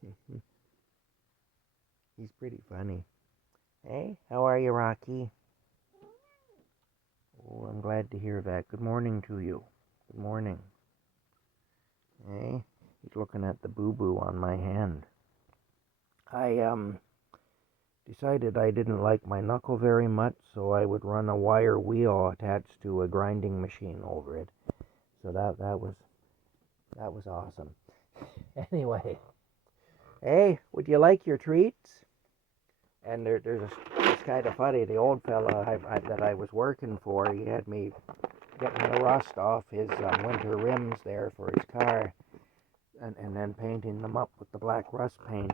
He's pretty funny. Hey, how are you, Rocky? Oh, I'm glad to hear that. Good morning to you. Good morning. Hey, he's looking at the boo-boo on my hand. I decided I didn't like my knuckle very much, so I would run a wire wheel attached to a grinding machine over it. So that was awesome. Anyway, hey, would you like your treats? And it's kind of funny. The old fella that I was working for, he had me getting the rust off his winter rims there for his car, and then painting them up with the black rust paint.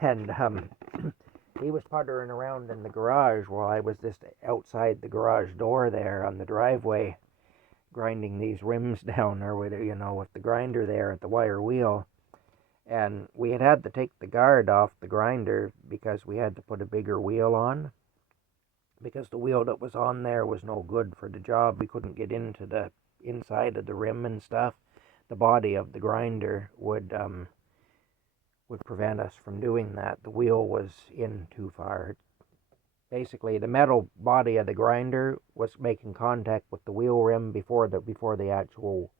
And he was puttering around in the garage while I was just outside the garage door there on the driveway, grinding these rims down, or with the grinder there at the wire wheel. And we had to take the guard off the grinder because we had to put a bigger wheel on, because the wheel that was on there was no good for the job. We couldn't get into the inside of the rim and stuff. The body of the grinder would prevent us from doing that. The wheel was in too far. Basically, the metal body of the grinder was making contact with the wheel rim before the actual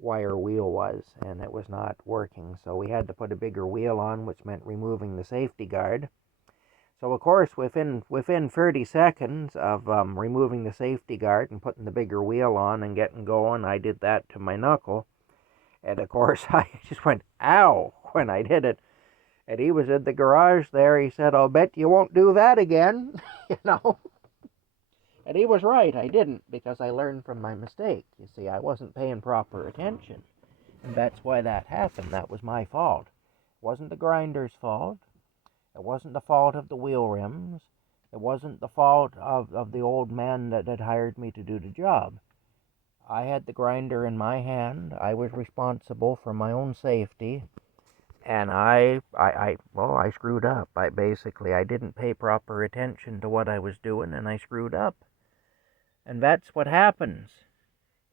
wire wheel was, and it was not working. So we had to put a bigger wheel on, which meant removing the safety guard. So of course, within 30 seconds of removing the safety guard and putting the bigger wheel on and getting going, I did that to my knuckle. And of course, I just went, ow, when I did it. And he was in the garage there. He said, I'll bet you won't do that again, you know. And he was right. I didn't, because I learned from my mistake. You see, I wasn't paying proper attention. And that's why that happened. That was my fault. It wasn't the grinder's fault. It wasn't the fault of the wheel rims. It wasn't the fault of the old man that had hired me to do the job. I had the grinder in my hand. I was responsible for my own safety. And I screwed up. I didn't pay proper attention to what I was doing, and I screwed up. And that's what happens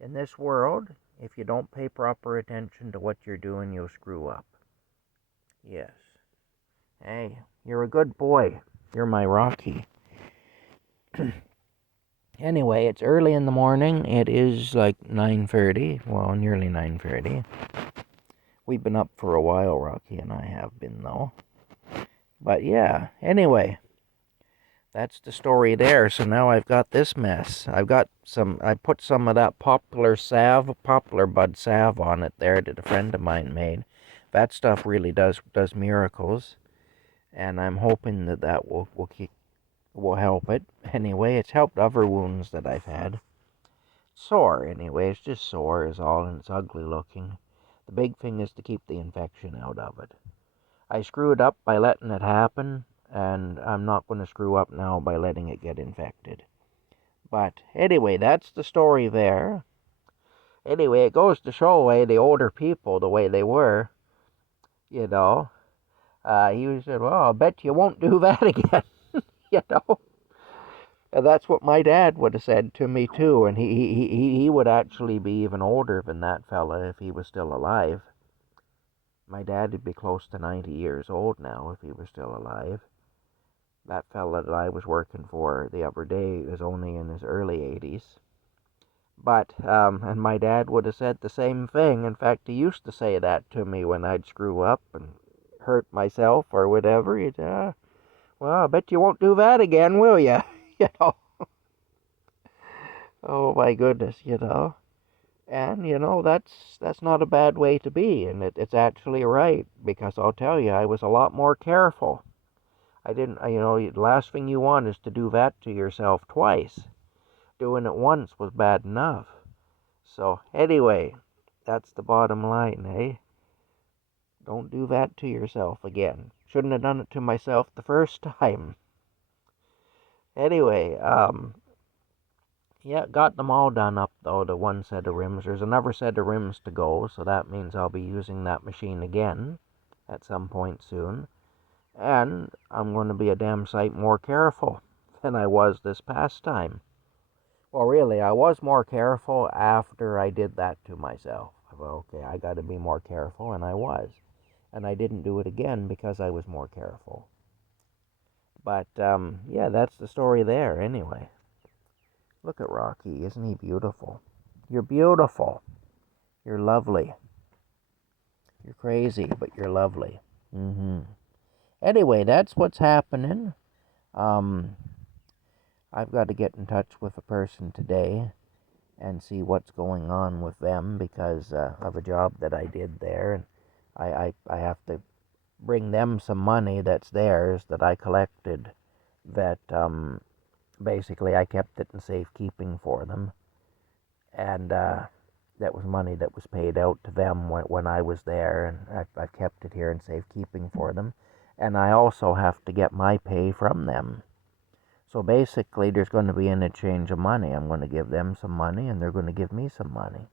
in this world. If you don't pay proper attention to what you're doing, you'll screw up. Yes. Hey, you're a good boy. You're my Rocky. Anyway, it's early in the morning. It is like 9:30. Well, nearly 9:30. We've been up for a while, Rocky and I have been, though. But yeah, anyway, that's the story there. So now I've got this mess. I put some of that poplar bud salve on it there that a friend of mine made. That stuff really does miracles. And I'm hoping that will help it. Anyway, it's helped other wounds that I've had. Sore, anyway. It's just sore is all, and it's ugly looking. The big thing is to keep the infection out of it. I screwed up by letting it happen, and I'm not going to screw up now by letting it get infected. But anyway, that's the story there. Anyway, it goes to show the older people, the way they were, you know. He said, well, I'll bet you won't do that again, you know. And that's what my dad would have said to me, too. And he would actually be even older than that fella if he was still alive. My dad would be close to 90 years old now if he was still alive. That fella that I was working for the other day was only in his early 80s. But, and my dad would have said the same thing. In fact, he used to say that to me when I'd screw up and hurt myself or whatever. He'd, well, I bet you won't do that again, will you? You know. Oh, my goodness, you know. And, that's not a bad way to be. And it's actually right, because I'll tell you, I was a lot more careful. I didn't, the last thing you want is to do that to yourself twice. Doing it once was bad enough. So, anyway, that's the bottom line, eh? Don't do that to yourself again. Shouldn't have done it to myself the first time. Anyway, yeah, got them all done up, though, the one set of rims. There's another set of rims to go, so that means I'll be using that machine again at some point soon. And I'm going to be a damn sight more careful than I was this past time. Well, really, I was more careful after I did that to myself. Okay, I got to be more careful, and I was. And I didn't do it again because I was more careful. But, yeah, that's the story there anyway. Look at Rocky. Isn't he beautiful? You're beautiful. You're lovely. You're crazy, but you're lovely. Anyway, that's what's happening. Um, I've got to get in touch with a person today and see what's going on with them because of a job that I did there. And I have to bring them some money that's theirs that I collected that basically I kept it in safekeeping for them. And that was money that was paid out to them when I was there, and I've kept it here in safekeeping for them. And I also have to get my pay from them. So basically, there's going to be an exchange of money. I'm going to give them some money, and they're going to give me some money.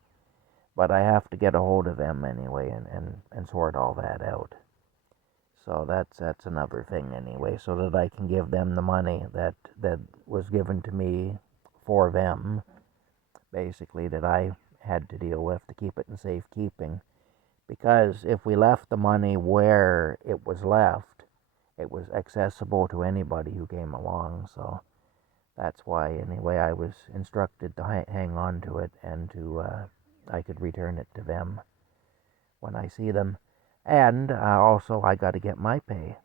But I have to get a hold of them anyway and sort all that out. So that's another thing anyway, so that I can give them the money that was given to me for them, basically, that I had to deal with to keep it in safekeeping. Because if we left the money where it was left, it was accessible to anybody who came along. So that's why, anyway, I was instructed to hang on to it and to I could return it to them when I see them. And also, I got to get my pay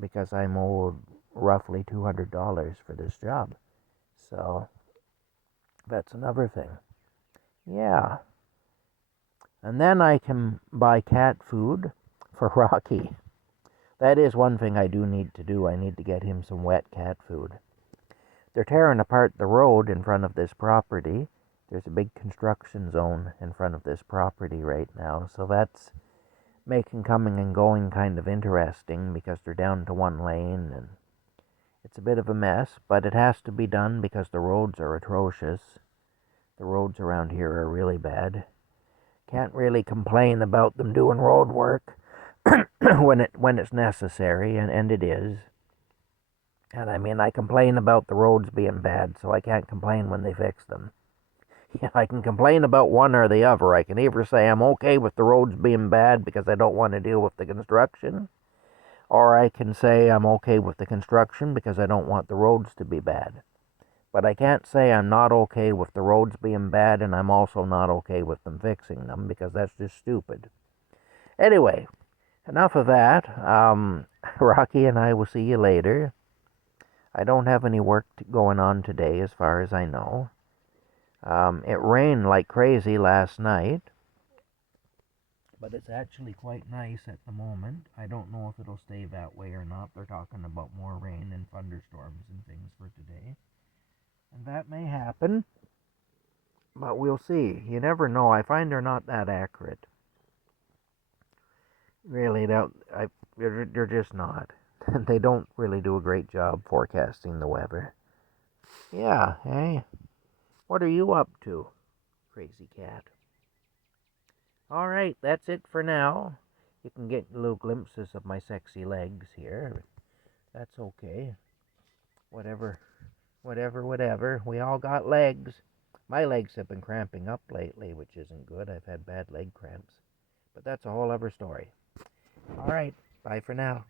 because I'm owed roughly $200 for this job. So that's another thing. Yeah. And then I can buy cat food for Rocky. That is one thing I do need to do. I need to get him some wet cat food. They're tearing apart the road in front of this property. There's a big construction zone in front of this property right now. So that's making coming and going kind of interesting because they're down to one lane and it's a bit of a mess, but it has to be done because the roads are atrocious. The roads around here are really bad. Can't really complain about them doing road work when it's necessary, and it is. And I mean, I complain about the roads being bad, so I can't complain when they fix them. Yeah, I can complain about one or the other. I can either say I'm okay with the roads being bad because I don't want to deal with the construction, or I can say I'm okay with the construction because I don't want the roads to be bad. But I can't say I'm not okay with the roads being bad and I'm also not okay with them fixing them because that's just stupid. Anyway, enough of that. Rocky and I will see you later. I don't have any work going on today as far as I know. It rained like crazy last night, but it's actually quite nice at the moment. I don't know if it'll stay that way or not. They're talking about more rain and thunderstorms and things for today. And that may happen, but we'll see. You never know. I find they're not that accurate. Really, they're just not. They don't really do a great job forecasting the weather. Yeah, hey? What are you up to, crazy cat? All right, that's it for now. You can get little glimpses of my sexy legs here. That's okay. Whatever. We all got legs. My legs have been cramping up lately, which isn't good. I've had bad leg cramps. But that's a whole other story. All right, bye for now.